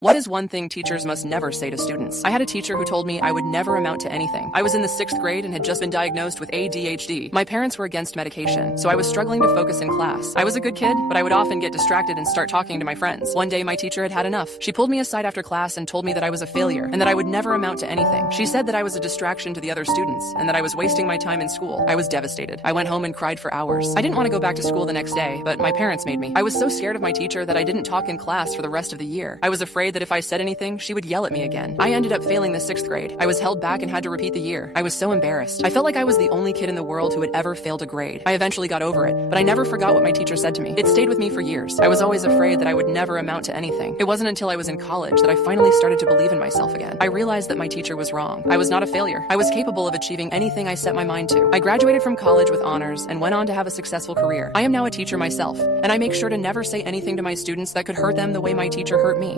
What is one thing teachers must never say to students? I had a teacher who told me I would never amount to anything. I was in the 6th grade and had just been diagnosed with ADHD. My parents were against medication, so I was struggling to focus in class. I was a good kid, but I would often get distracted and start talking to my friends. One day, my teacher had had enough. She pulled me aside after class and told me that I was a failure and that I would never amount to anything. She said that I was a distraction to the other students and that I was wasting my time in school. I was devastated. I went home and cried for hours. I didn't want to go back to school the next day, but my parents made me. I was so scared of my teacher that I didn't talk in class for the rest of the year. I was afraid that if I said anything, she would yell at me again. I ended up failing the 6th grade. I was held back and had to repeat the year. I was so embarrassed. I felt like I was the only kid in the world who had ever failed a grade. I eventually got over it, but I never forgot what my teacher said to me. It stayed with me for years. I was always afraid that I would never amount to anything. It wasn't until I was in college that I finally started to believe in myself again. I realized that my teacher was wrong. I was not a failure. I was capable of achieving anything I set my mind to. I graduated from college with honors and went on to have a successful career. I am now a teacher myself, and I make sure to never say anything to my students that could hurt them the way my teacher hurt me.